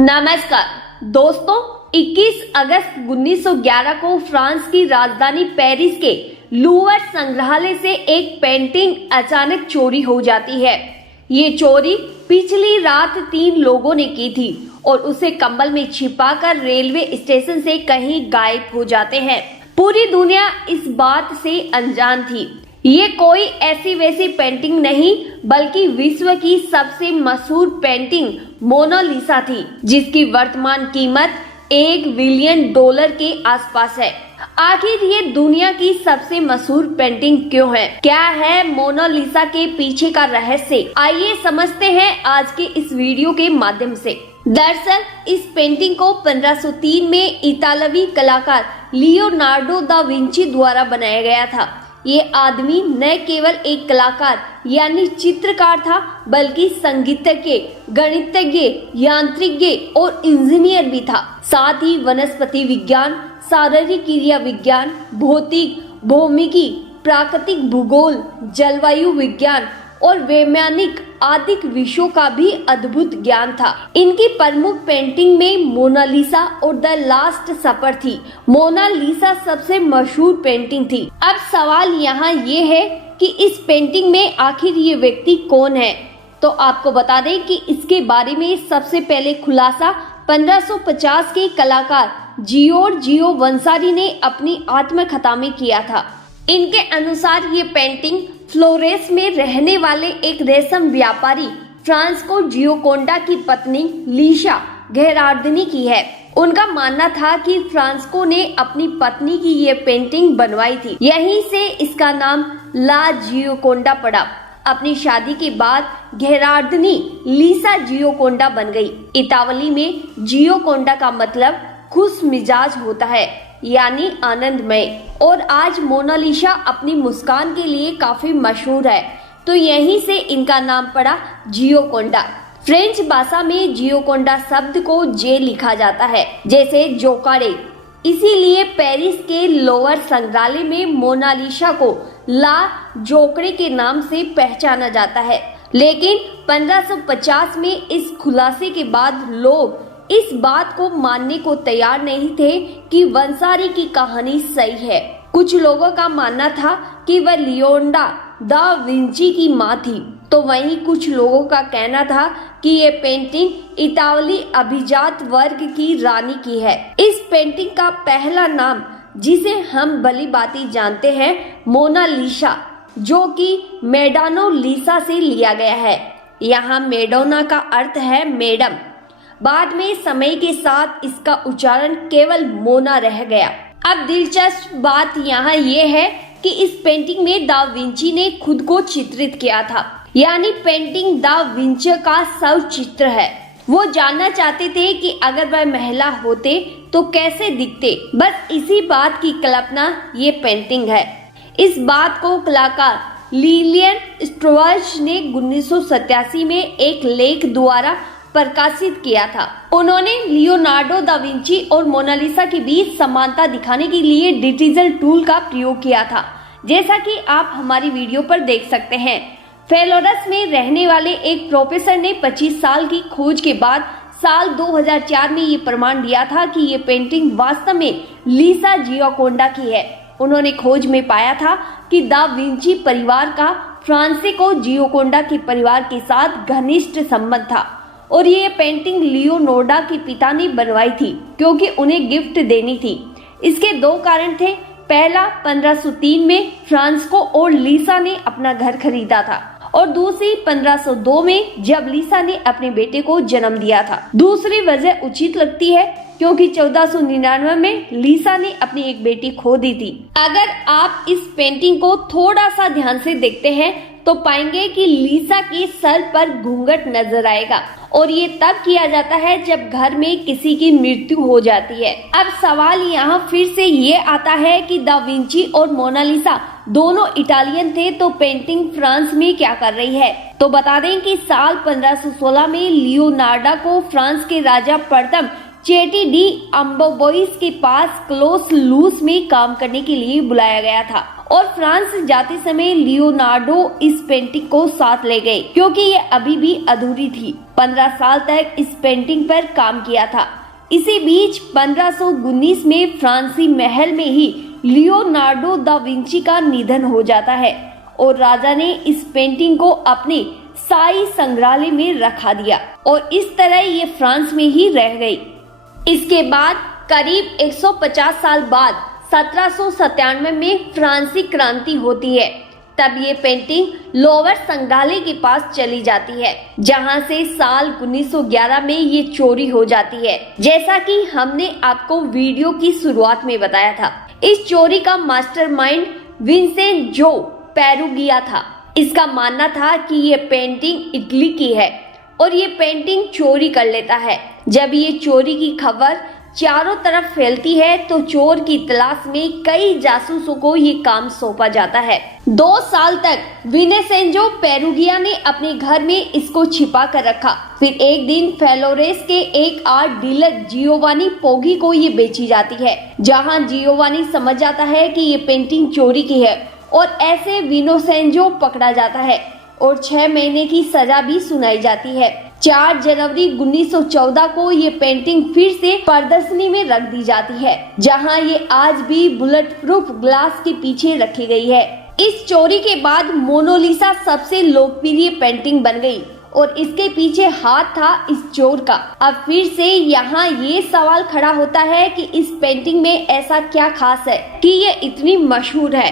नमस्कार दोस्तों, 21 अगस्त 1911 को फ्रांस की राजधानी पेरिस के लूवर संग्रहालय से एक पेंटिंग अचानक चोरी हो जाती है। ये चोरी पिछली रात 3 लोगों ने की थी और उसे कंबल में छिपाकर रेलवे स्टेशन से कहीं गायब हो जाते हैं। पूरी दुनिया इस बात से अनजान थी। ये कोई ऐसी वैसी पेंटिंग नहीं बल्कि विश्व की सबसे मशहूर पेंटिंग मोनालिसा थी, जिसकी वर्तमान कीमत $1 बिलियन के आसपास है। आखिर ये दुनिया की सबसे मशहूर पेंटिंग क्यों है? क्या है मोनालिसा के पीछे का रहस्य? आइए समझते हैं आज के इस वीडियो के माध्यम से। दरअसल इस पेंटिंग को 1503 में इतालवी कलाकार लियोनार्डो दा विंची द्वारा बनाया गया था। ये आदमी न केवल एक कलाकार यानी चित्रकार था, बल्कि संगीतज्ञ, गणितज्ञ, यांत्रिज्ञ और इंजीनियर भी था। साथ ही वनस्पति विज्ञान, शारीरिक क्रिया विज्ञान, भौतिक, भौमिकी, प्राकृतिक भूगोल, जलवायु विज्ञान और वैज्ञानिक आदि विषयों का भी अद्भुत ज्ञान था। इनकी प्रमुख पेंटिंग में मोनालिसा और द लास्ट सपर थी। मोनालिसा सबसे मशहूर पेंटिंग थी। अब सवाल यहाँ ये है कि इस पेंटिंग में आखिर ये व्यक्ति कौन है? तो आपको बता दें कि इसके बारे में सबसे पहले खुलासा 1550 के कलाकार जियोर्जियो वंसारी ने अपनी आत्मकथा में किया था। इनके अनुसार ये पेंटिंग फ्लोरेंस में रहने वाले एक रेशम व्यापारी फ्रांसिस्को जियोकोंडा की पत्नी लीसा घेरार्दिनी की है। उनका मानना था कि फ्रांसिस्को ने अपनी पत्नी की ये पेंटिंग बनवाई थी। यहीं से इसका नाम ला जियोकोंडा पड़ा। अपनी शादी के बाद घेरार्दिनी लीसा जियोकोंडा बन गई। इतावली में जियोकोंडा का मतलब खुश मिजाज होता है, यानी आनंदमय। और आज मोनालिसा अपनी मुस्कान के लिए काफी मशहूर है, तो यहीं से इनका नाम पड़ा जियोकोंडा। फ्रेंच भाषा में जियोकोंडा शब्द को जे लिखा जाता है, जैसे जोकारे। इसीलिए पेरिस के लोवर संग्रहालय में मोनालिसा को ला जोकरे के नाम से पहचाना जाता है। लेकिन 1550 में इस खुलासे के बाद लोग इस बात को मानने को तैयार नहीं थे कि वंसारी की कहानी सही है। कुछ लोगों का मानना था कि वह लियोनार्डो दा विंची की मां थी, तो वहीं कुछ लोगों का कहना था कि ये पेंटिंग इतावली अभिजात वर्ग की रानी की है। इस पेंटिंग का पहला नाम, जिसे हम भली भांति जानते हैं, मोनालिसा, जो कि मेडानो लिसा से लिया गया है। यहाँ मेडोना का अर्थ है मैडम। बाद में समय के साथ इसका उच्चारण केवल मोना रह गया। अब दिलचस्प बात यहाँ ये है कि इस पेंटिंग में दा विंची ने खुद को चित्रित किया था, यानी पेंटिंग दा विंची का शव चित्र है। वो जानना चाहते थे कि अगर वह महिला होते तो कैसे दिखते। बस इसी बात की कल्पना ये पेंटिंग है। इस बात को कलाकार लिलियन स्ट्रोवर्च ने 1987 में एक लेख द्वारा प्रकाशित किया था। उन्होंने लियोनार्डो दा विंची और मोनालिसा के बीच समानता दिखाने के लिए डिजिटल टूल का प्रयोग किया था, जैसा कि आप हमारी वीडियो पर देख सकते हैं। फ्लोरेंस में रहने वाले एक प्रोफेसर ने 25 साल की खोज के बाद साल 2004 में ये प्रमाण दिया था कि ये पेंटिंग वास्तव में लीसा जियोकोंडा की है। उन्होंने खोज में पाया था कि दा विंची परिवार का फ्रांसिस्को जियोकोंडा के परिवार के साथ घनिष्ठ संबंध था और ये पेंटिंग लियोनार्डो के पिता ने बनवाई थी, क्योंकि उन्हें गिफ्ट देनी थी। इसके 2 कारण थे। पहला, 1503 में फ्रांसिस्को और लीसा ने अपना घर खरीदा था, और दूसरी 1502 में जब लीसा ने अपने बेटे को जन्म दिया था। दूसरी वजह उचित लगती है क्योंकि 1499 में लीसा ने अपनी एक बेटी खो दी थी। अगर आप इस पेंटिंग को थोड़ा सा ध्यान से देखते हैं तो पाएंगे कि लीसा के सर पर घूंघट नजर आएगा, और ये तब किया जाता है जब घर में किसी की मृत्यु हो जाती है। अब सवाल यहाँ फिर से ये आता है कि दा विंची और मोनालिसा दोनों इटालियन थे, तो पेंटिंग फ्रांस में क्या कर रही है? तो बता दें कि साल 1516 में लियोनार्डो को फ्रांस के राजा प्रथम चेटी डी अम्बोबोइस के पास क्लोस लूस में काम करने के लिए बुलाया गया था, और फ्रांस जाते समय लियोनार्डो इस पेंटिंग को साथ ले गए क्योंकि ये अभी भी अधूरी थी। 15 साल तक इस पेंटिंग पर काम किया था। इसी बीच 1519 में फ्रांसी महल में ही लियोनार्डो दा विंची का निधन हो जाता है और राजा ने इस पेंटिंग को अपने साई संग्रहालय में रखा दिया और इस तरह ये फ्रांस में ही रह गई। इसके बाद करीब 150 साल बाद 1797 में फ्रांसी क्रांति होती है। तब ये पेंटिंग लोवर संग्रहालय के पास चली जाती है, जहां से साल 1911 में ये चोरी हो जाती है। जैसा कि हमने आपको वीडियो की शुरुआत में बताया था, इस चोरी का मास्टरमाइंड विंसेंट जो पेरुगिया था। इसका मानना था कि ये पेंटिंग इटली की है और ये पेंटिंग चोरी कर लेता है। जब ये चोरी की खबर चारों तरफ फैलती है तो चोर की तलाश में कई जासूसों को ये काम सौंपा जाता है। 2 साल तक विनेसेंजो पेरुगिया ने अपने घर में इसको छिपा कर रखा। फिर एक दिन फ्लोरेंस के एक आर्ट डीलर जियोवानी पोगी को ये बेची जाती है, जहां जियोवानी समझ जाता है कि ये पेंटिंग चोरी की है और ऐसे विनेसेंजो पकड़ा जाता है और 6 महीने की सजा भी सुनाई जाती है। 4 जनवरी 1914 को ये पेंटिंग फिर से प्रदर्शनी में रख दी जाती है, जहां ये आज भी बुलेट प्रूफ ग्लास के पीछे रखी गई है। इस चोरी के बाद मोनालिसा सबसे लोकप्रिय पेंटिंग बन गई और इसके पीछे हाथ था इस चोर का। अब फिर से यहाँ ये सवाल खड़ा होता है कि इस पेंटिंग में ऐसा क्या खास है कि ये इतनी मशहूर है।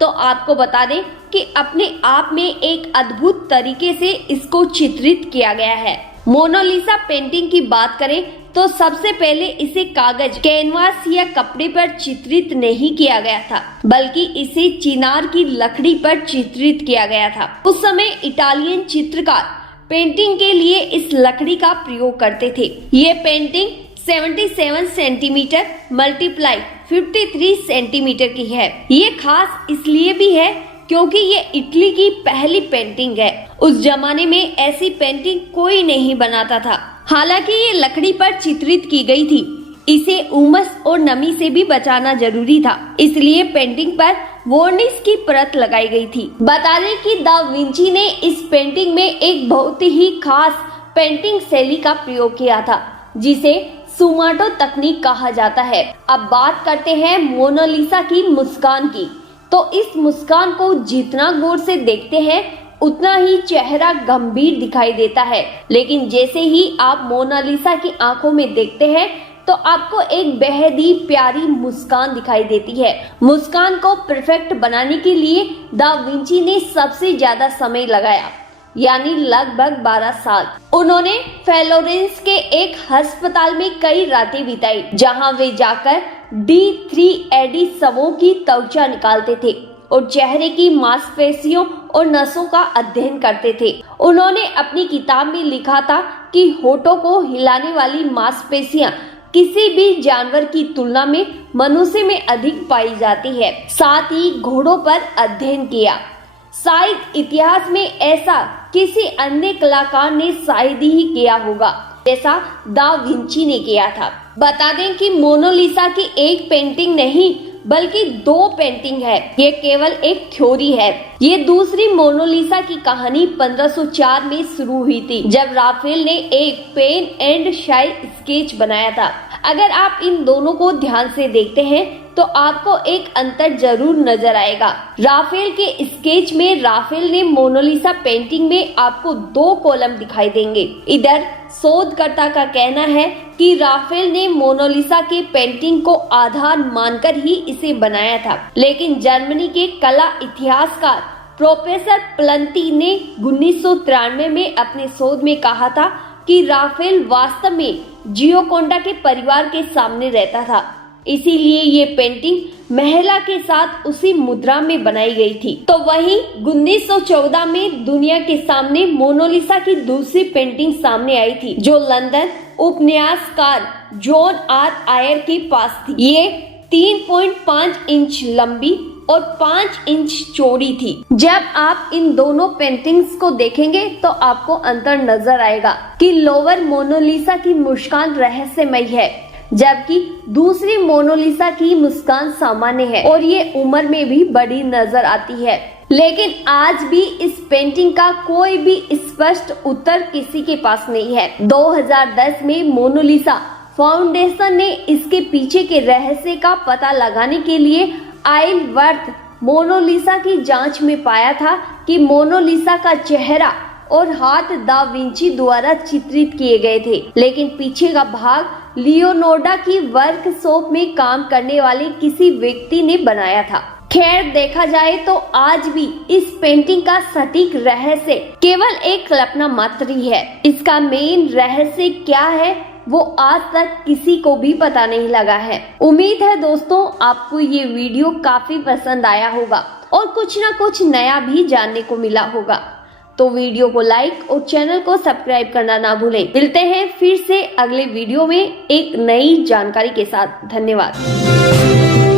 तो आपको बता दें कि अपने आप में एक अद्भुत तरीके से इसको चित्रित किया गया है। मोनालिसा पेंटिंग की बात करें तो सबसे पहले इसे कागज, कैनवास या कपड़े पर चित्रित नहीं किया गया था, बल्कि इसे चिनार की लकड़ी पर चित्रित किया गया था। उस समय इटालियन चित्रकार पेंटिंग के लिए इस लकड़ी का प्रयोग करते थे। ये पेंटिंग 77 सेंटीमीटर मल्टीप्लाई 53 सेंटीमीटर की है। ये खास इसलिए भी है क्योंकि ये इटली की पहली पेंटिंग है। उस जमाने में ऐसी पेंटिंग कोई नहीं बनाता था। हालांकि ये लकड़ी पर चित्रित की गई थी, इसे उमस और नमी से भी बचाना जरूरी था, इसलिए पेंटिंग पर वार्निश की परत लगाई गई थी। बता दें कि दा विंची ने इस पेंटिंग में एक बहुत ही खास पेंटिंग शैली का प्रयोग किया था, जिसे सुमाटो तकनीक कहा जाता है। अब बात करते हैं मोनालिसा की मुस्कान की। तो इस मुस्कान को जितना गौर से देखते हैं उतना ही चेहरा गंभीर दिखाई देता है, लेकिन जैसे ही आप मोनालिसा की आंखों में देखते हैं तो आपको एक बेहद ही प्यारी मुस्कान दिखाई देती है। मुस्कान को परफेक्ट बनाने के लिए दा विंची ने सबसे ज्यादा समय लगाया, यानी लगभग 12 साल। उन्होंने फ्लोरेंस के एक अस्पताल में कई रातें बिताई, जहां वे जाकर D3 एडी शवों की त्वचा निकालते थे और चेहरे की मांसपेशियों और नसों का अध्ययन करते थे। उन्होंने अपनी किताब में लिखा था कि होठों को हिलाने वाली मांसपेशियां किसी भी जानवर की तुलना में मनुष्य में अधिक पाई जाती है। साथ ही घोड़ों पर अध्ययन किया। शायद इतिहास में ऐसा किसी अन्य कलाकार ने शायद ही किया होगा जैसा दा विंची ने किया था। बता दें कि मोनालिसा की एक पेंटिंग नहीं बल्कि 2 पेंटिंग है। ये केवल एक थ्योरी है। ये दूसरी मोनालिसा की कहानी 1504 में शुरू हुई थी, जब राफेल ने एक पेन एंड शाई स्केच बनाया था। अगर आप इन दोनों को ध्यान से देखते हैं तो आपको एक अंतर जरूर नजर आएगा। राफेल के स्केच में राफेल ने मोनालिसा पेंटिंग में आपको 2 कॉलम दिखाई देंगे। इधर शोधकर्ता का कहना है कि राफेल ने मोनालिसा के पेंटिंग को आधार मानकर ही इसे बनाया था, लेकिन जर्मनी के कला इतिहासकार प्रोफेसर प्लंती ने 1993 में अपने शोध में कहा था कि राफेल वास्तव में जियोकोंडा के परिवार के सामने रहता था, इसीलिए ये पेंटिंग महिला के साथ उसी मुद्रा में बनाई गई थी। तो वहीं 1914 में दुनिया के सामने मोनालिसा की दूसरी पेंटिंग सामने आई थी, जो लंदन उपन्यासकार जॉन आर आयर के पास थी। ये 3.5 इंच लंबी और 5 इंच चौड़ी थी। जब आप इन दोनों पेंटिंग्स को देखेंगे तो आपको अंतर नजर आएगा कि लोअर मोनालिसा की मुस्कान रहस्यमय है, जबकि दूसरी मोनालिसा की मुस्कान सामान्य है और ये उम्र में भी बड़ी नजर आती है। लेकिन आज भी इस पेंटिंग का कोई भी स्पष्ट उत्तर किसी के पास नहीं है। 2010 में मोनालिसा फाउंडेशन ने इसके पीछे के रहस्य का पता लगाने के लिए आइलवर्थ मोनालिसा की जांच में पाया था कि मोनालिसा का चेहरा और हाथ दा विंची द्वारा चित्रित किए गए थे, लेकिन पीछे का भाग लियोनार्डो की वर्कशॉप में काम करने वाले किसी व्यक्ति ने बनाया था। खैर, देखा जाए तो आज भी इस पेंटिंग का सटीक रहस्य केवल एक कल्पना मात्र ही है। इसका मेन रहस्य क्या है वो आज तक किसी को भी पता नहीं लगा है। उम्मीद है दोस्तों आपको ये वीडियो काफी पसंद आया होगा और कुछ ना कुछ नया भी जानने को मिला होगा। तो वीडियो को लाइक और चैनल को सब्सक्राइब करना ना भूलें। मिलते हैं फिर से अगले वीडियो में एक नई जानकारी के साथ। धन्यवाद।